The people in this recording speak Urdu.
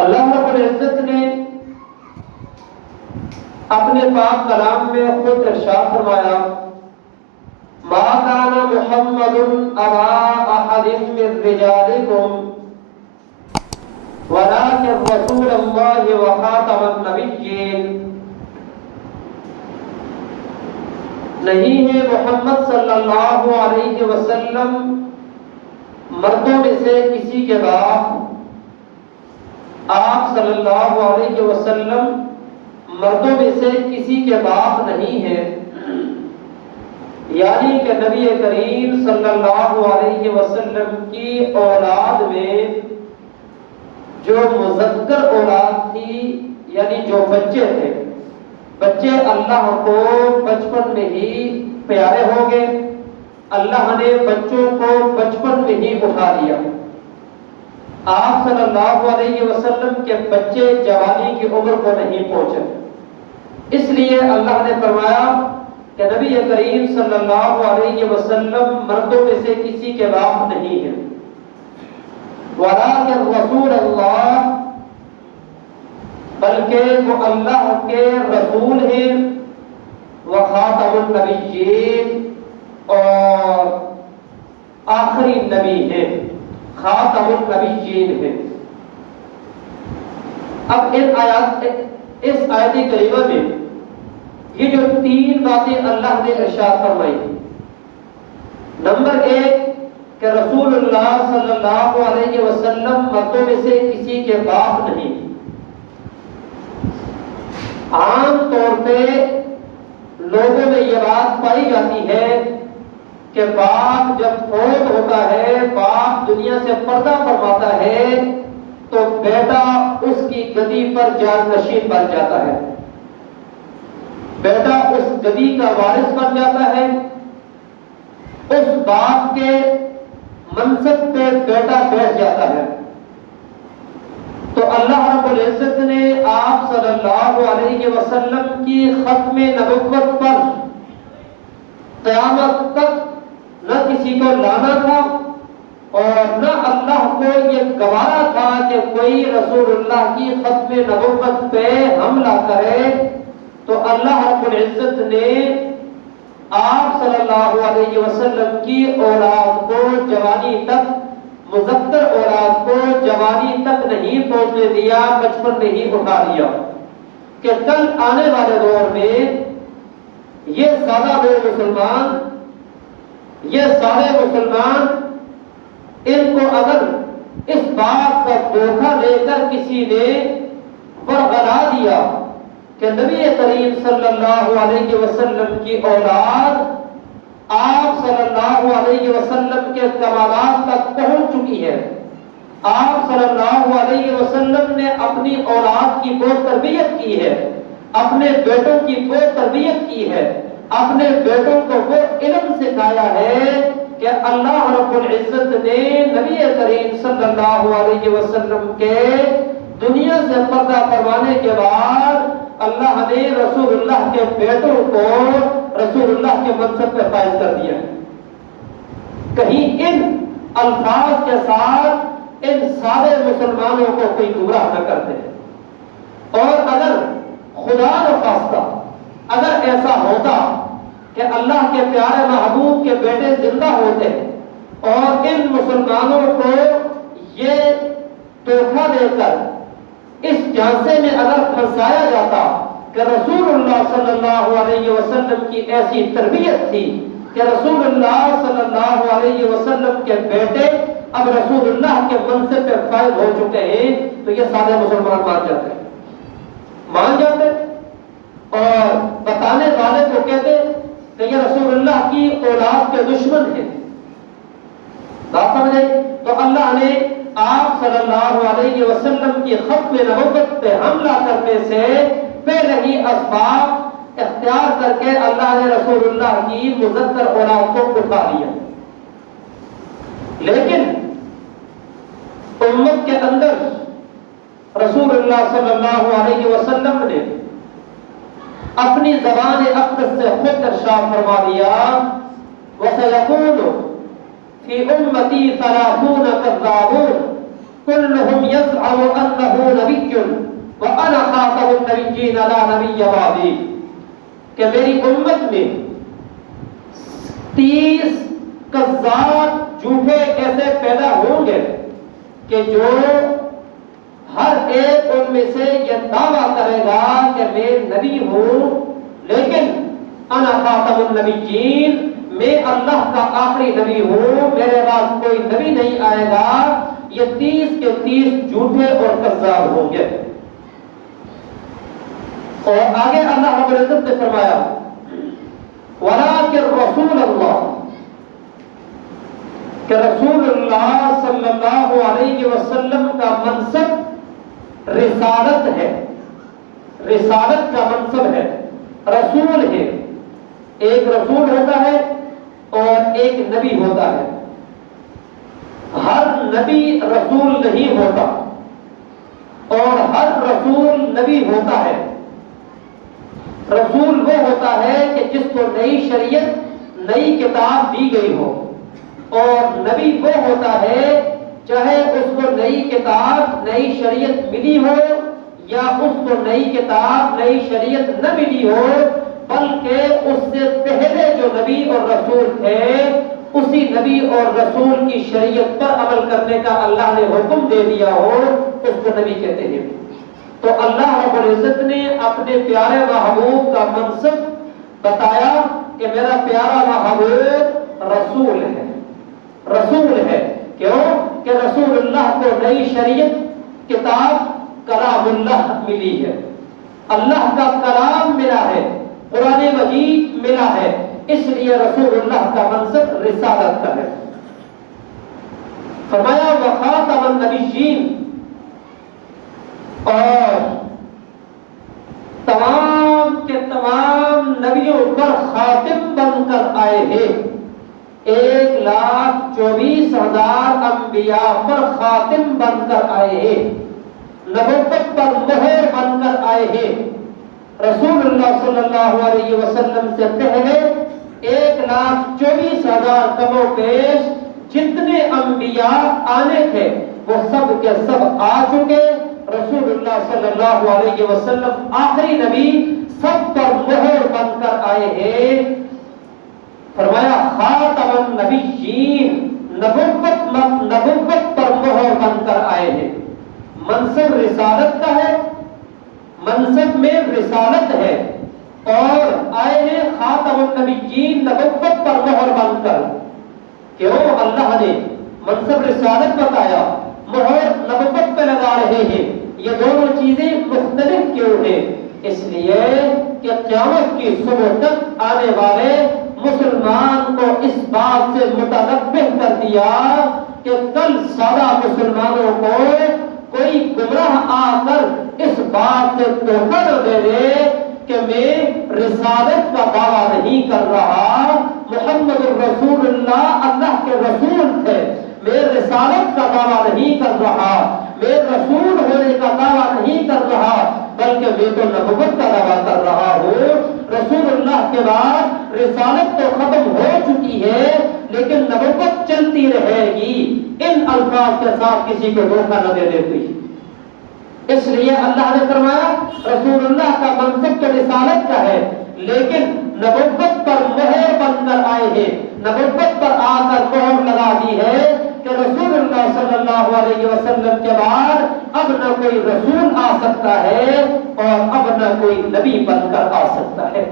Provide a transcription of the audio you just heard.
اللہ رب العزت نے اپنے پاک کلام میں خود ارشاد فرمایا ما كان محمد ابا احد من رجالكم ولكن رسول الله وخاتم النبيين، نہیں ہے محمد صلی اللہ علیہ وسلم مردوں میں سے کسی کے باپ، آپ صلی اللہ علیہ وسلم مردوں میں سے کسی کے باپ نہیں ہیں، یعنی کہ نبی کریم صلی اللہ علیہ وسلم کی اولاد میں جو مذکر اولاد تھی، یعنی جو بچے تھے، بچے اللہ کو بچپن میں ہی پیارے ہو گئے، اللہ نے بچوں کو بچپن میں ہی اٹھا لیا۔ آپ صلی اللہ علیہ وسلم کے بچے جوانی کی عمر کو نہیں پہنچے، اس لیے اللہ نے فرمایا کہ نبی کریم صلی اللہ علیہ وسلم مردوں میں سے کسی کے باپ نہیں ہیں، وَلَٰكِن رسول اللہ، بلکہ وہ اللہ کے رسول ہیں، وخاتم النبیین، اور آخری نبی ہیں، خاتم النبیین ہیں۔ اب اس آیت کریمہ میں یہ جو تین باتیں اللہ نے ارشاد فرمائی، نمبر ایک کہ رسول اللہ صلی اللہ علیہ وسلم مردوں میں سے کسی کے باپ نہیں۔ عام طور پہ لوگوں میں یہ بات پائی جاتی ہے کہ باپ جب فوت ہوتا ہے، باپ دنیا سے پردہ فرماتا ہے، تو بیٹا اس کی گدی پر جان نشین بن جاتا ہے، بیٹا اس گدی کا وارث بن جاتا ہے، اس باپ کے منصب پہ بیٹا بیٹھ جاتا ہے۔ تو اللہ رب العزت نے آپ صلی اللہ علیہ وسلم کی ختم نبوت پر قیامت تک نہ کسی کو لانا تھا اور نہ اللہ کو یہ گوارا تھا کہ کوئی رسول اللہ کی ختم نبوت پہ حملہ کرے، تو اللہ رب العزت نے آپ صلی اللہ علیہ وسلم کی اولاد کو جوانی تک، مذکر اولاد کو جوانی تک نہیں پہنچنے دیا، بچپن میں ہی اٹھا لیا کہ کل آنے والے دور میں یہ سارے مسلمان ان کو اگر اس بات کا دھوکہ دے کر کسی نے برگلا دیا کہ نبی کریم صلی اللہ علیہ وسلم کی اولاد آپ صلی اللہ علیہ وسلم کے کمالات تک پہنچ چکی ہے، آپ صلی اللہ علیہ وسلم نے اپنی اولاد کی بہت تربیت کی ہے، اپنے بیٹوں کی بہت تربیت کی ہے، اپنے بیٹوں کو وہ علم سکھایا ہے کہ اللہ رب العزت نے نبی کریم صلی اللہ علیہ وسلم کے دنیا سے پردہ فرمانے کے بعد اللہ نے رسول اللہ کے بیٹوں کو رسول اللہ کے منصب پہ فائز کر دیا ہے۔ کہیں ان الفاظ کے ساتھ ان سارے مسلمانوں کو کوئی گمراہ نہ کرتے ہیں، اور اگر خدا نخواستہ اگر ایسا ہوتا کہ اللہ کے پیارے محبوب کے بیٹے زندہ ہوتے اور ان مسلمانوں کو یہ دھوکہ دے کر اس جانسے میں اگر پھنسایا جاتا کہ رسول اللہ صلی اللہ علیہ وسلم کی ایسی تربیت تھی کہ رسول اللہ صلی اللہ علیہ وسلم کے بیٹے اب رسول اللہ کے منصب پہ فائز ہو چکے ہیں، تو یہ سارے مسلمان مان جاتے اور بتانے والے کو کہتے کہ یہ رسول اللہ کی اولاد کے دشمن ہیں۔ بات سمجھے؟ تو اللہ نے آپ صلی اللہ علیہ وسلم کی ختم نبوت پہ حملہ کرنے سے پہلے ہی اسباب اختیار کر کے اللہ نے رسول اللہ کی مذکر اولاد کو اٹھا لیا، لیکن امت کے اندر رسول اللہ صلی اللہ علیہ وسلم نے اپنی زبان اقدس سے خود ارشاد فرما دیا وَسَيَكُونُ فِي أُمَّتِي 30 كَذَّابُونَ، كلهم يزعم أنه نبي وأنا خاتم النبيين لا نبي بعدي کہ میری امت میں 30 کذاب جھوٹے ایسے پیدا ہوں گے کہ جو ہر ایک ان میں سے یہ دعویٰ کرے گا کہ میں نبی ہوں، لیکن انا خاتم النبیین، میں اللہ کا آخری نبی ہوں، میرے بعد کوئی نبی نہیں آئے گا۔ یہ 30 کے 30 جھوٹے اور کذاب ہوں گے۔ اور آگے اللہ رب العزت نے فرمایا وَلَٰكِن رَسُولَ اللَّهِ، کہ رسول اللہ صلی اللہ علیہ وسلم کا منصب رسالت ہے، رسالت کا منصب ہے، رسول ہے۔ ایک رسول ہوتا ہے اور ایک نبی ہوتا ہے۔ ہر نبی رسول نہیں ہوتا اور ہر رسول نبی ہوتا ہے۔ رسول وہ ہوتا ہے کہ جس کو نئی شریعت، نئی کتاب دی گئی ہو، اور نبی وہ ہوتا ہے چاہے اس کو نئی کتاب، نئی شریعت ملی ہو یا اس کو نئی کتاب، نئی شریعت نہ ملی ہو، بلکہ اس سے پہلے جو نبی اور رسول تھے اسی نبی اور رسول کی شریعت پر عمل کرنے کا اللہ نے حکم دے دیا ہو، اس کو نبی کہتے ہیں۔ تو اللہ رب العزت نے اپنے پیارے محبوب کا منصب بتایا کہ میرا پیارا محبوب رسول ہے، رسول ہے۔ کیوں کہ رسول اللہ کو نئی شریعت، کتاب، کلام اللہ ملی ہے، اللہ کا کلام ملا ہے، قرآن مجید ملا ہے، اس لیے رسول اللہ کا منصب رسالت کا ہے۔ فرمایا وخاتم النبیین، اور تمام کے تمام نبیوں پر خاتم بن کر آئے ہیں۔ 1,24,000 انبیاء پر خاتم بن کر آئے ہیں، نبوت پر مہر بن کر آئے ہیں۔ رسول اللہ صلی اللہ علیہ وسلم سے پہلے 1,24,000 کم و بیش جتنے انبیاء آنے تھے وہ سب کے سب آ چکے۔ رسول اللہ صلی اللہ علیہ وسلم آخری نبی، سب پر مہر بن کر آئے ہیں۔ فرمایا خاتم النبیین، نبوت پر مہر بن کر آئے ہیں۔ منصب رسالت کا ہے، منصب میں رسالت ہے، اور آئے ہیں خاتم النبیین، نبوت پر مہر بن کر۔ کیوں اللہ نے منصب رسالت بتایا، مہر نبوت پہ لگا رہے ہیں؟ یہ دونوں چیزیں مختلف کیوں ہیں؟ اس لیے کہ قیامت کی صبح تک آنے والے مسلمان کو اس بات سے متنبہ کر دیا کہ کل سادہ مسلمانوں کو کوئی گمراہ آ کر اس بات سے دھوکہ نہ دے دے کہ میں رسالت کا دعویٰ نہیں کر رہا، محمد الرسول اللہ اللہ کے رسول تھے، میں رسالت کا دعویٰ نہیں کر رہا، میں رسول ہونے کا دعویٰ نہیں کر رہا، بلکہ میں تو نبوت کا دعویٰ کر رہا ہوں۔ رسول اللہ کے بعد رسالت تو ختم ہو چکی ہے لیکن نبوت چلتی رہے گی۔ ان الفاظ کے ساتھ کسی کو دھوکہ نہ دے دیتی۔ اس لیے اللہ نے فرمایا رسول اللہ کا منصب تو رسالت کا ہے، لیکن نبوت پر مہر بن کر آئے ہیں، نبوت پر آ کر مہر لگا دی ہے کہ رسول اللہ صلی اللہ علیہ وسلم کے بعد اب نہ کوئی رسول آ سکتا ہے اور اب نہ کوئی نبی بن کر آ سکتا ہے۔